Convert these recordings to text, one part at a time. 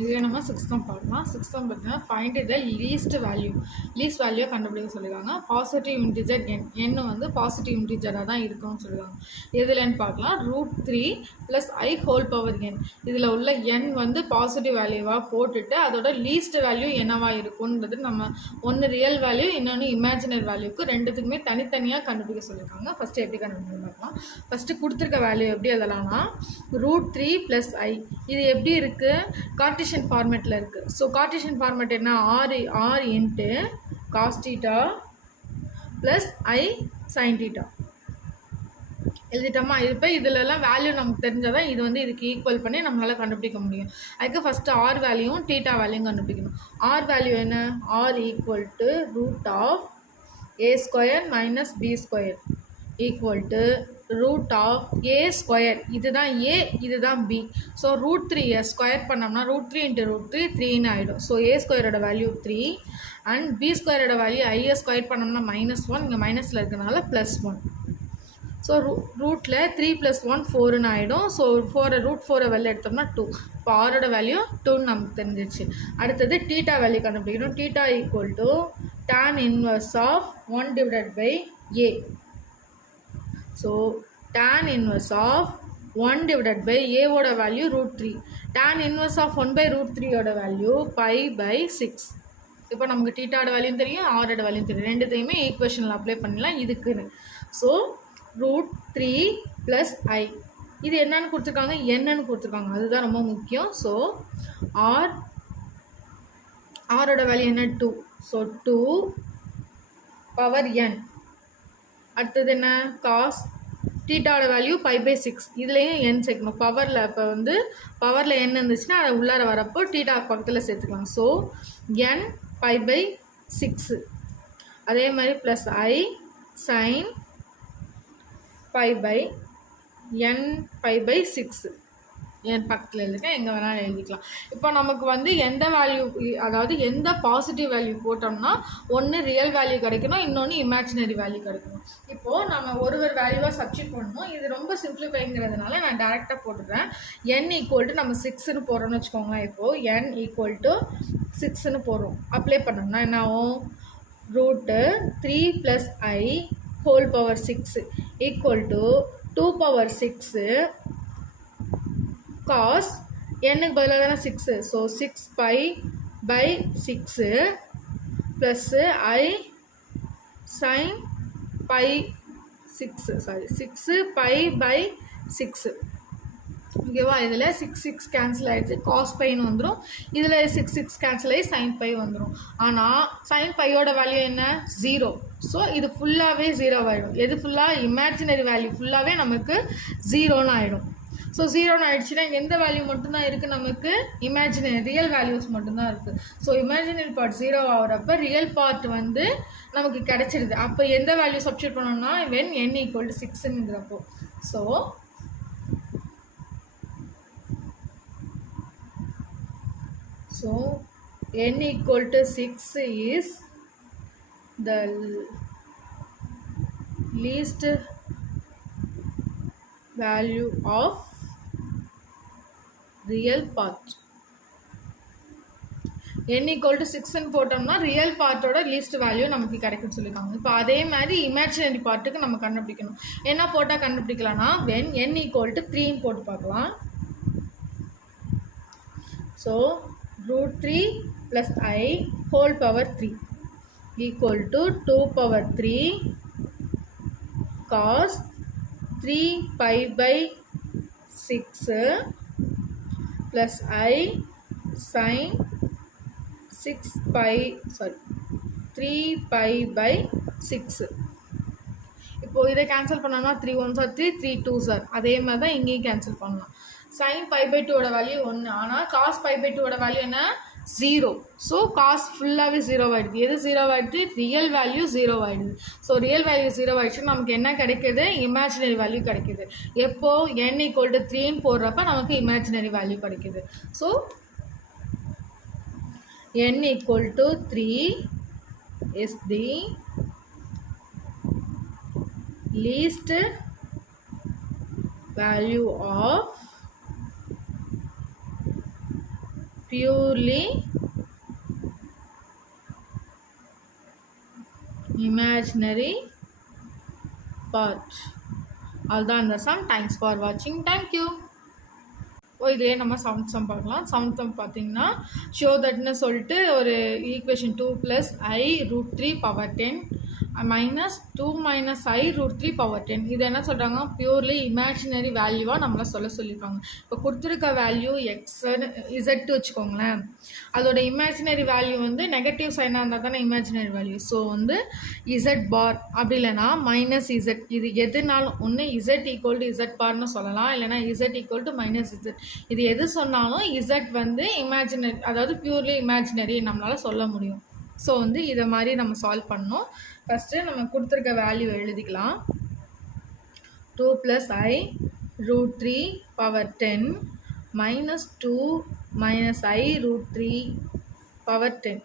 இதுவே நம்ம சிக்ஸ்த்தம் பார்க்கலாம். சிக்ஸ்த்தம் பார்த்தீங்கன்னா ஃபைண்ட் த லீஸ்ட் வேல்யூ கண்டுபிடிக்க சொல்லியிருக்காங்க. பாசிட்டிவ் இன்டிஜர் எண் வந்து பாசிட்டிவ் இன்டிஜராக தான் இருக்கும்னு சொல்லியிருக்காங்க. எதுலன்னு பார்க்கலாம். √3 + i ஹோல் பவர் n. இதில் உள்ள எண் வந்து பாசிட்டிவ் வேல்யூவாக போட்டுட்டு அதோட லீஸ்ட் வேல்யூ என்னவா இருக்குன்றது நம்ம ஒன்று ரியல் வேல்யூ இன்னொன்று இமேஜினரி வேல்யூக்கு ரெண்டுத்துக்குமே தனித்தனியாக கண்டுபிடிக்க சொல்லியிருக்காங்க. ஃபஸ்ட்டு எப்படி கண்டுபிடிக்க பார்க்கலாம். ஃபஸ்ட்டு கொடுத்துருக்க வேல்யூ எப்படி அதெல்லாம்னா √3 + i. இது எப்படி இருக்குது? கார்ட்டீசியன் ஃபார்மேட்டில் இருக்குது. ஸோ கார்ட்டீசியன் ஃபார்மேட் என்ன? r into cos θ plus i sin θ எழுதிட்டோமா? இது இப்போ இதிலெல்லாம் வேல்யூ நமக்கு தெரிஞ்சால் தான் இது வந்து இதுக்கு ஈக்குவல் பண்ணி நம்மளால் கண்டுபிடிக்க முடியும். அதுக்கு ஃபஸ்ட்டு ஆர் வேல்யூவும் θ வேல்யூவும் கண்டுபிடிக்கணும். ஆர் வேல்யூ என்ன? r √a² - b² √a². இதுதான் a, இதுதான் b. ஸோ √3 ஸ்கொயர் பண்ணோம்னா √3 × √3 3ன்னு ஆகிடும். So a² value 3 and b² value i square பண்ணோம்னா -1. இங்கே மைனஸில் இருக்கிறதுனால +1. ஸோ ரூட்டில் 3 + 1 4ன்னு ஆகிடும். ஸோ √4 வெளில எடுத்தோம்னா 2. இப்போ ஆரோட வேல்யூ 2ன்னு நமக்கு தெரிஞ்சிச்சு. அடுத்தது θ வேல்யூ கண்டுபிடிக்கணும். θ tan inverse of 1/a. So tan inverse of 1/a ஓட வேல்யூ √3. tan inverse of 1/√3 ஓட வேல்யூ π/6. இப்போ நமக்கு θோட வேல்யூ தெரியும், ஆரோட வேல்யூ தெரியும். ரெண்டுத்தையுமே ஈக்குவேஷனில் அப்ளை பண்ணலாம் இதுக்குன்னு. So √3 + i. இது என்னன்னு கொடுத்துருக்காங்க? என்னன்னு கொடுத்துருக்காங்க, அதுதான் ரொம்ப முக்கியம். ஸோ ஆரோட வேல்யூ என்ன? 2. So 2 power n. அடுத்தது என்ன? காஸ் θோட வேல்யூ π/6. இதுலேயும் n சேர்க்கணும். பவரில் இப்போ வந்து பவரில் n இருந்துச்சுன்னா அதை உள்ளார வரப்போ θ பக்கத்தில் சேர்த்துக்கலாம். So n π/6. அதே மாதிரி ப்ளஸ் i sin n π/6. என் பக்கத்தில் எழுதிருக்கேன், எங்கே வேணாலும் எழுதிக்கலாம். இப்போ நமக்கு வந்து எந்த வேல்யூ, அதாவது எந்த பாசிட்டிவ் வேல்யூ போட்டோம்னா ஒன்று ரியல் வேல்யூ கிடைக்கணும், இன்னொன்று இமேஜினரி வேல்யூ கிடைக்கணும். இப்போது நம்ம ஒரு வேல்யூவாக சப்ஸ்டிட் பண்ணணும். இது ரொம்ப சிம்பிளிஃபைங்கிறதுனால நான் டேரெக்டாக போட்டுடுறேன். n = நம்ம 6ன்னு போடுறோம்னு வச்சுக்கோங்களேன். இப்போது n = 6ன்னு போடுறோம். அப்ளை பண்ணோம்னா என்ன ஆகும்? √3 + i whole power 6 = 2/6 cos n பதிலாக தானே 6. So 6π/6 plus i sin π/6 6π/6. ஓகேவா? இதில் 6 கேன்சல் ஆகிடுச்சு, காஸ் பைன்னு வந்துடும். இதில் 6 கேன்சல் ஆகி sin π வந்துடும். ஆனால் sin πயோட வேல்யூ என்ன? 0. ஸோ இது ஃபுல்லாகவே 0 ஆகிடும். எது ஃபுல்லாக? இமேஜினரி வேல்யூ ஃபுல்லாகவே நமக்கு 0ன்னு ஆகிடும். ஸோ 0ன்னு ஆகிடுச்சுன்னா இங்கே எந்த வேல்யூ மட்டும்தான் இருக்குது? நமக்கு இமேஜினரி ரியல் வேல்யூஸ் மட்டும்தான் இருக்குது. ஸோ இமேஜினரி பார்ட் 0 ஆகிறப்ப ரியல் பார்ட் வந்து நமக்கு கிடச்சிடுது. அப்போ எந்த வேல்யூ சப்ஸ்டிட் பண்ணோம்னா when n = 6ங்கிறப்போ. So n = 6 is the least value of real part. n = 6ன்னு போட்டோம்னா ரியல் பார்ட்டோட லீஸ்ட் வேல்யூ நமக்கு கிடைக்கும்னு சொல்லியிருக்காங்க. இப்போ அதே மாதிரி இமேஜினரி பார்ட்டுக்கு நம்ம கண்டுபிடிக்கணும். என்ன போட்டால் கண்டுபிடிக்கலாம்னா when n = 3ன்னு போட்டு பார்க்கலாம். So √3 + i whole power 3 = 2/3 cos 3π/6 plus i sin 3π/6. இப்போ இதை கேன்சல் பண்ணோம்னா 3 1s are 3 3 2s are. அதே மாதிரி தான் இங்கேயும் கேன்சல் பண்ணலாம். sin π/2ஓட வேல்யூ 1. ஆனால் cos π/2ஓட வேல்யூ என்ன? 0. ஸோ காஸ் ஃபுல்லாகவே 0 ஆகிடுது. எது 0 ஆகிடுது? ரியல் வேல்யூ 0 ஆகிடுது. ஸோ ரியல் வேல்யூ 0 ஆகிடுச்சுன்னா நமக்கு என்ன கிடைக்கிது? இமேஜினரி வேல்யூ கிடைக்கிது. எப்போ n = 3ன்னு போடுறப்ப நமக்கு இமேஜினரி வேல்யூ கிடைக்கிது. So n = 3 is the least value of purely imaginary part. அதுதான் அந்த சம். தேங்க்ஸ் ஃபார் வாட்சிங். தேங்க்யூ. இதிலே நம்ம செவன்த் சம் பார்க்கலாம். செவன்த் சம் பார்த்தீங்கன்னா ஷோ தட்னு சொல்லிட்டு ஒரு equation 2 + i√3 power 10 minus 2 minus i√3 power 10. இது என்ன சொல்கிறாங்க, பியூர்லி இமேஜினரி வேல்யூவாக நம்மளை சொல்லியிருக்காங்க. இப்போ கொடுத்துருக்க வேல்யூ இசட் வச்சுக்கோங்களேன். அதோட இமேஜினரி வேல்யூ வந்து நெகட்டிவ் சைனாக இருந்தால் தானே இமேஜினரி வேல்யூ. ஸோ வந்து இசட் பார், அப்படி இல்லைனா மைனஸ் இசட். இது எதுனாலும் ஒன்று இசட் ஈக்குவல் டு இசட் பார்னு சொல்லலாம், இல்லைனா Z equal to minus Z. இது எது சொன்னாலும் இசட் வந்து இமேஜினரி, அதாவது பியூர்லி இமேஜினரி நம்மளால் சொல்ல முடியும். ஸோ வந்து இதை மாதிரி நம்ம சால்வ் பண்ணணும். ஃபஸ்ட்டு நம்ம கொடுத்துருக்க வேல்யூ எழுதிக்கலாம். 2 + i√3 power 10 minus 2 minus i√3 power 10.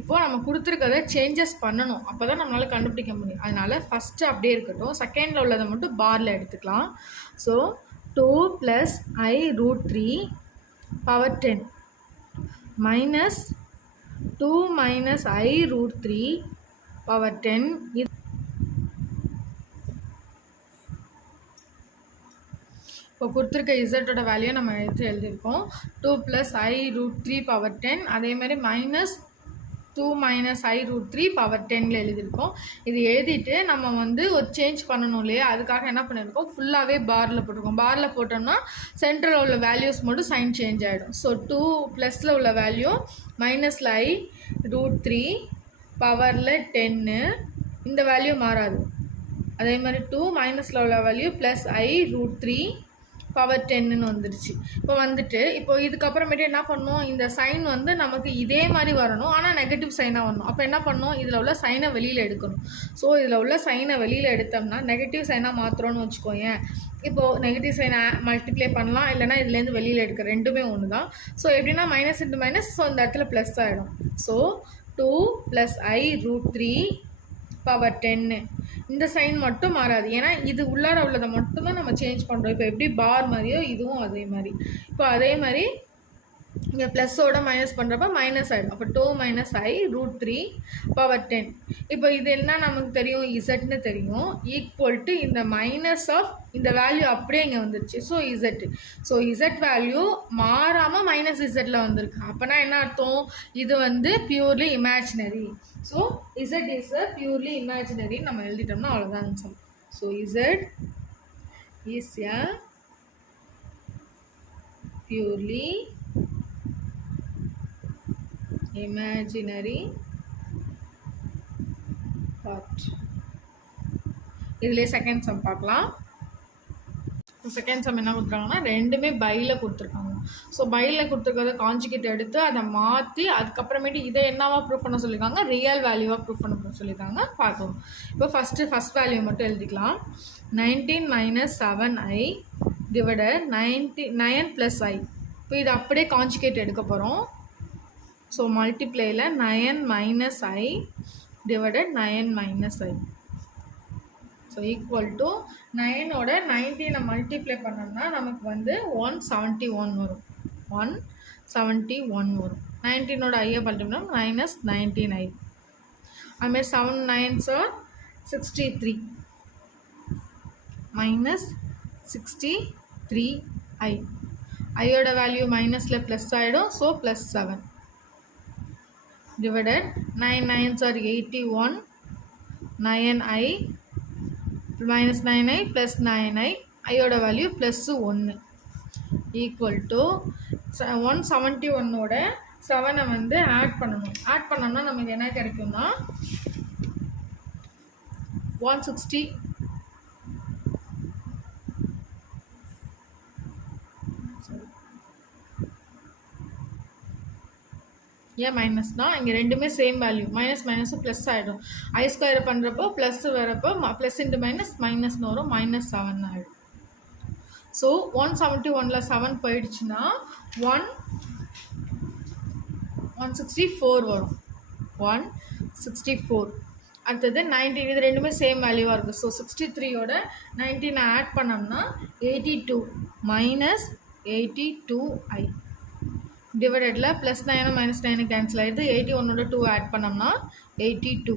இப்போது நம்ம கொடுத்துருக்கதை சேஞ்சஸ் பண்ணணும், அப்போ தான் நம்மளால் கண்டுபிடிக்க முடியும். அதனால் ஃபஸ்ட்டு அப்படியே இருக்கட்டும், செகண்டில் உள்ளதை மட்டும் பாரில் எடுத்துக்கலாம். So 2 + i√3 power 10 minus 2 minus i√3 power 10. இப்போ கொடுத்துருக்க இசட்டோட வேல்யூ நம்ம எழுதியிருக்கோம். 2 + i√3 பவர் 10, அதேமாதிரி minus 2 minus i√3 பவர் 10 எழுதியிருக்கோம். இது எழுதிட்டு நம்ம வந்து ஒரு சேஞ்ச் பண்ணணும் இல்லையா, அதுக்காக என்ன பண்ணியிருக்கோம், ஃபுல்லாகவே பாரில் போட்டிருக்கோம். பாரில் போட்டோம்னா சென்டரில் உள்ள வேல்யூஸ் மட்டும் சைன் சேஞ்ச் ஆகிடும். ஸோ 2 + உள்ள வேல்யூ மைனஸில் i√3 பவரில் 10, இந்த வேல்யூ மாறாது. அதே மாதிரி 2 மைனஸில் உள்ள வேல்யூ ப்ளஸ் i√3 பவர் 10ன்னு வந்துடுச்சு. இப்போ இதுக்கப்புறமேட்டு என்ன பண்ணணும், இந்த சைன் வந்து நமக்கு இதே மாதிரி வரணும், ஆனால் நெகட்டிவ் சைனாக வரணும். அப்போ என்ன பண்ணணும், இதில் உள்ள சைனை வெளியில் எடுக்கணும். ஸோ இதில் உள்ள சைனை வெளியில் எடுத்தோம்னா நெகட்டிவ் சைனாக மாற்றுறோன்னு வச்சுக்கோங்க. இப்போது நெகட்டிவ் சைனை மல்டிப்ளை பண்ணலாம், இல்லைனா இதுலேருந்து வெளியில் எடுக்க, ரெண்டுமே ஒன்று தான். ஸோ எப்படின்னா மைனஸ் இன்ட்டு மைனஸ், ஸோ இந்த இடத்துல ப்ளஸ் ஆகிடும். ஸோ 2 + i√3 பவர் 10, இந்த சைன் மட்டும் மாறாது, ஏன்னா இது உள்ளார உள்ளதை மட்டும்தான் நம்ம சேஞ்ச் பண்ணுறோம். இப்போ எப்படி பார் மாதிரியோ இதுவும் அதே மாதிரி. இப்போ அதே மாதிரி இங்கே ப்ளஸ்ஸோட மைனஸ் பண்ணுறப்ப மைனஸ் ஆகிடும். அப்போ 2 minus i√3 பவர் 10. இப்போ இது என்ன நமக்கு தெரியும், இசட்னு தெரியும், ஈக்குவல் டு இந்த மைனஸ் ஆஃப் இந்த வேல்யூ அப்படியே இங்கே வந்துருச்சு. So Z, so Z value மாறாமல் மைனஸ் இசட்டில் வந்திருக்கு. அப்போனா என்ன அர்த்தம், இது வந்து purely imaginary. So Z is a purely imaginary நம்ம எழுதிட்டோம்னா அவ்வளோதான் answer. So Z is a purely imaginary part. இதிலே செகண்ட் சம் பார்க்கலாம். செகண்ட் சம் என்ன கொடுத்துருக்காங்கன்னா ரெண்டுமே பையில் கொடுத்துருக்காங்க. ஸோ பையில் கொடுத்துருக்கிறத கான்ஜுகேட் எடுத்து அதை மாற்றி அதுக்கப்புறமேட்டு இதை என்னவா ப்ரூஃப் பண்ண சொல்லியிருக்காங்க, ரியல் வேல்யூவாக ப்ரூஃப் பண்ண சொல்லியிருக்காங்க. பார்க்கலாம். இப்போ ஃபஸ்ட் வேல்யூ மட்டும் எழுதிக்கலாம். 19 minus 7i டிவைடட் 9 + i. இப்போ இது அப்படியே கான்ஜுகேட் எடுக்க போகிறோம். ஸோ மல்டிப்ளையில் 9 minus i divided 9 minus i. So equal to 9ஓட 19 மல்டிப்ளை பண்ணோம்னா நமக்கு வந்து 171 வரும். 171 வரும். 19ஓட ஐயை மல்டிப்ளை மைனஸ் 19i. அதுமாதிரி 7 9s are 63 மைனஸ் 63i. ஐயோட வேல்யூ மைனஸில் ப்ளஸ் ஆகிடும். So +7 divided 9 9s are 81 9i minus 9i plus 9i. ஐயோட வேல்யூ +1 ஈக்குவல் டு 171ஓட 7 வந்து ஆட் பண்ணணும். ஆட் பண்ணோம்னா நமக்கு என்ன கிடைக்கும்னா 160 ஏன் மைனஸ்னா இங்கே ரெண்டுமே சேம் வேல்யூ, மைனஸ் மைனஸும் ப்ளஸ் ஆகிடும். ஐ ஸ்கொயர் பண்ணுறப்போ ப்ளஸ் வரப்போ ப்ளஸ் இன்ட்டு மைனஸ்னு வரும், -7 ஆகிடும். ஸோ 171ல் 7 போயிடுச்சுன்னா 164 வரும். 164. அடுத்தது 19, இது ரெண்டுமே சேம் வேல்யூவாக இருக்குது. ஸோ 63ஓட 19 ஆட் பண்ணோம்னா 82 minus 82i டிவைடடில் ப்ளஸ் 9 மைனஸ் 9 கேன்சல் ஆகிடுது. 81ஓட 2 ஆட் பண்ணோம்னா 82.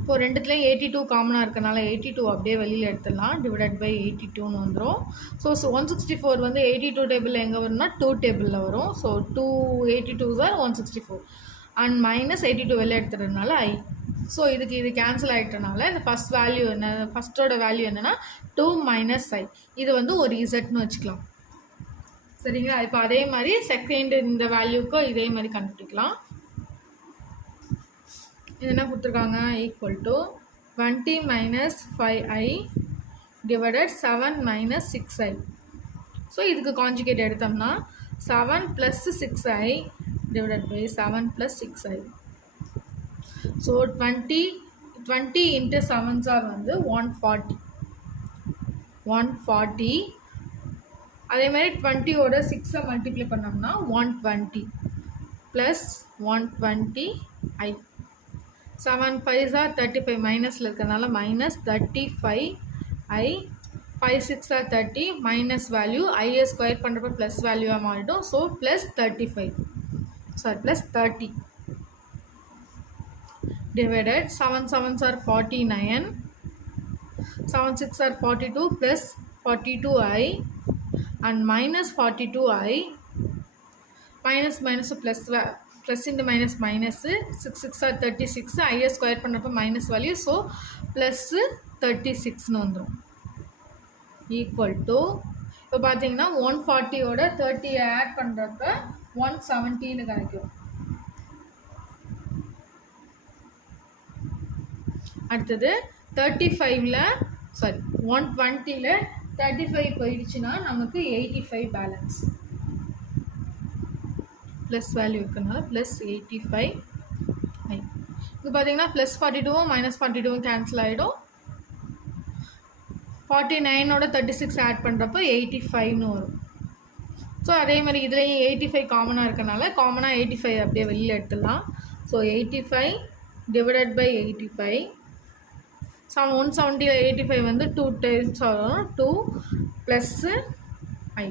இப்போது ரெண்டுத்துலேயும் 82 காமனாக இருக்கனால 82 அப்படியே வெளியில் எடுத்துடலாம். டிவைடட் பை 82ன்னு வந்துடும். ஸோ 164 வந்து 82 டேபிளில் எங்கே வரும்னா 2 டேபிளில் வரும். ஸோ 282 ஆர் 164 அண்ட் மைனஸ் 82 வெளில எடுத்துறதுனால I. ஸோ இதுக்கு இது கேன்சல் ஆகிட்டனால இந்த ஃபஸ்ட் வேல்யூ என்ன, ஃபஸ்ட்டோட வேல்யூ என்னென்னா 2 மைனஸ் I. இது வந்து ஒரு இசட்னு வச்சுக்கலாம். சரிங்களா? இப்போ அதே மாதிரி செகண்ட் இந்த வேல்யூக்கும் இதே மாதிரி கண்டுபிடிக்கலாம். இது என்ன கொடுத்துருக்காங்க, equal to 20 minus 5I divided 7 minus 6I. So இதுக்கு கான்ஜுகேட் எடுத்தோம்னா 7 plus 6I divided by 7 plus 6I. So 20 into 7s are வந்து 140. அதே மாதிரி 20ஓட 6 மல்டிப்ளை பண்ணோம்னா 120 plus 120I. 7 5s are 35 மைனஸில் இருக்கிறதுனால minus 35I. 5 6 are 30 minus value ஐயை ஸ்கொயர் பண்ணுறப்ப ப்ளஸ் வேல்யூவாக மாறிடும். So plus 35 plus 30 divided 7 7s are 49, 7 6 are 42 plus 42I and minus 42I, minus plus into minus 6 6 are 36, I square பண்ணப்ப minus value, so plus 36 வந்துரும். equal to இப்போ பார்த்தீங்கன்னா 140ஓட 30 add பண்ணுறப்ப 170 கிடைக்கும். அடுத்தது 120ல் 35 போயிடுச்சுன்னா நமக்கு 85 பேலன்ஸ். ப்ளஸ் வேல்யூ இருக்கிறதுனால ப்ளஸ் 85. இது பார்த்தீங்கன்னா ப்ளஸ் 42வும் மைனஸ் 42வும் கேன்சல் ஆகிடும். 49ஓட 36 ஆட் பண்ணுறப்போ 85ன்னு வரும். ஸோ அதே மாதிரி இதுலேயும் 85 காமனாக இருக்கனால காமனாக 85 அப்படியே வெளியில் எடுத்துடலாம். So 85 divided by 85. 170ல் 85 வந்து 2 டைம்ஸ் வரும். 2 ப்ளஸ்ஸு I.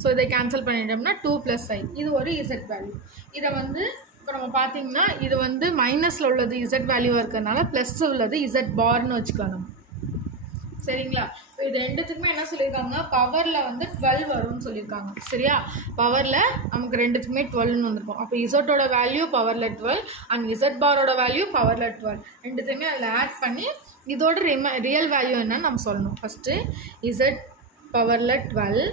ஸோ இதை கேன்சல் பண்ணிட்டோம்னா 2 ப்ளஸ் I. இது ஒரு இசட் வேல்யூ. இதை வந்து இப்போ நம்ம பார்த்தீங்கன்னா இது வந்து மைனஸில் உள்ளது இசட் வேல்யூவாக இருக்கிறதுனால ப்ளஸ் உள்ளது இசட் பார்னு வச்சுக்கலாம் நம்ம. சரிங்களா? இப்போ இது ரெண்டுத்துக்குமே என்ன சொல்லியிருக்காங்க, பவரில் வந்து 12 வரும்னு சொல்லியிருக்காங்க. சரியா? பவரில் நமக்கு ரெண்டுத்துக்குமே 12ன்னு வந்திருக்கும். அப்போ இசட்டோட வேல்யூ பவரில் 12 அண்ட் இசட் பாரோட வேல்யூ பவரில் 12 ரெண்டுத்தையுமே அதில் ஆட் பண்ணி இதோட ரியல் வேல்யூ என்னன்னு நம்ம சொல்லணும். ஃபஸ்ட்டு இசட் பவரில் 12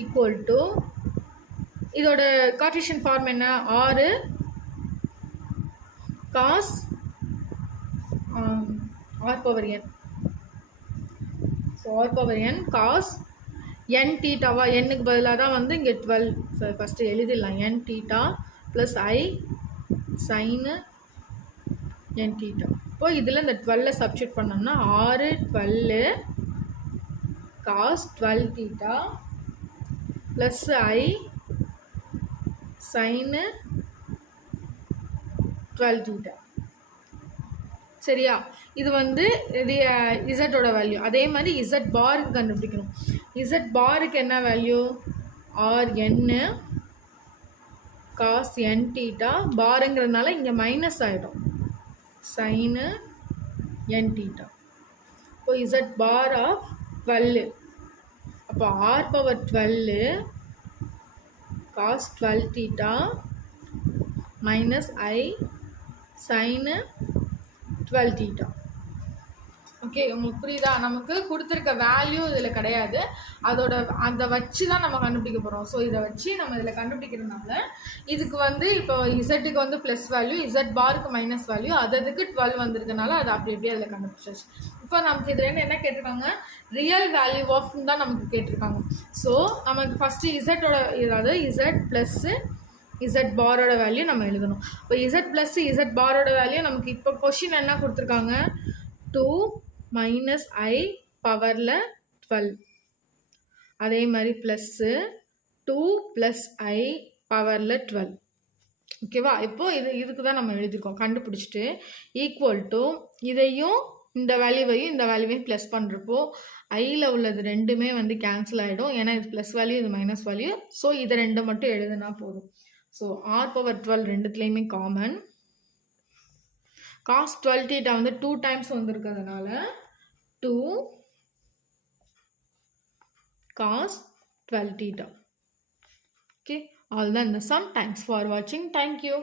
ஈக்குவல் டு இதோட கார்ட்டீசியன் ஃபார்ம் என்ன, 6 cos r power n. So r power n cos n தீட்டாவா, என்னுக்கு பதிலாக தான் வந்து இங்கே 12. ஸோ ஃபஸ்ட்டு எழுதிடலாம். n theta plus I sin n theta. இப்போது இதில் இந்த 12 சப்ஸ்டியூட் பண்ணோம்னா 6 12 cos 12 theta plus I sin 12 theta. சரியா? இது வந்து இசட்டோட வேல்யூ. அதே மாதிரி இசட் பாருக்கு கண்டுபிடிக்கணும். இசட் பாருக்கு என்ன value, Rn cos n theta, பாருங்கிறதுனால இங்கே மைனஸ் ஆகிடும், sin n தீட்டா. இப்போ இசட் பார் ஆஃப் 12, அப்போ r power 12 cos 12 theta minus I sin 12 theta. Okay, உங்களுக்கு புரியுதா? நமக்கு கொடுத்துருக்க வேல்யூ இதில் கிடையாது, அதை வச்சு தான் நம்ம கண்டுபிடிக்க போகிறோம். ஸோ இதை வச்சு நம்ம இதில் கண்டுபிடிக்கிறதுனால இதுக்கு வந்து இப்போ இசட்டுக்கு வந்து ப்ளஸ் வேல்யூ, இசட் பாருக்கு மைனஸ் வேல்யூ, அதுக்கு 12 வந்திருக்கனால அதை அப்படி அப்படியே அதில் கண்டுபிடிச்சாச்சு. இப்போ நமக்கு இதில் என்ன கேட்டிருக்காங்க, ரியல் வேல்யூ ஆஃப்னு தான் நமக்கு கேட்டிருக்காங்க. ஸோ நமக்கு ஃபஸ்ட்டு இசட்டோட, அதாவது இசட் ப்ளஸ்ஸு இசட் பாரோட வேல்யூ நம்ம எழுதணும். இப்போ இசட் ப்ளஸ் இசட் பாரோட வேல்யூ நமக்கு இப்போ கொஷின் என்ன கொடுத்துருக்காங்க, 2 மைனஸ் I பவரில் 12. அதே மாதிரி ப்ளஸ்ஸு 2 ப்ளஸ் I பவரில் 12. ஓகேவா? இப்போது இதுக்கு தான் நம்ம எழுதியிருக்கோம். கண்டுபிடிச்சிட்டு ஈக்குவல் டு இதையும் இந்த வேல்யூவையும் இந்த வேல்யூவையும் ப்ளஸ் பண்ணுறப்போ ஐயில் உள்ளது ரெண்டுமே வந்து கேன்சல் ஆகிடும். ஏன்னா இது ப்ளஸ் வேல்யூ இது மைனஸ் வேல்யூ. ஸோ இதை ரெண்டு மட்டும் எழுதுனா போதும். ஸோ r⁻12 ரெண்டுத்துலேயுமே காமன். cos 12 theta வந்து 2 டைம்ஸ் வந்திருக்கிறதுனால 2 cos 12 theta. Okay, all done the sum. Thanks for watching. Thank you.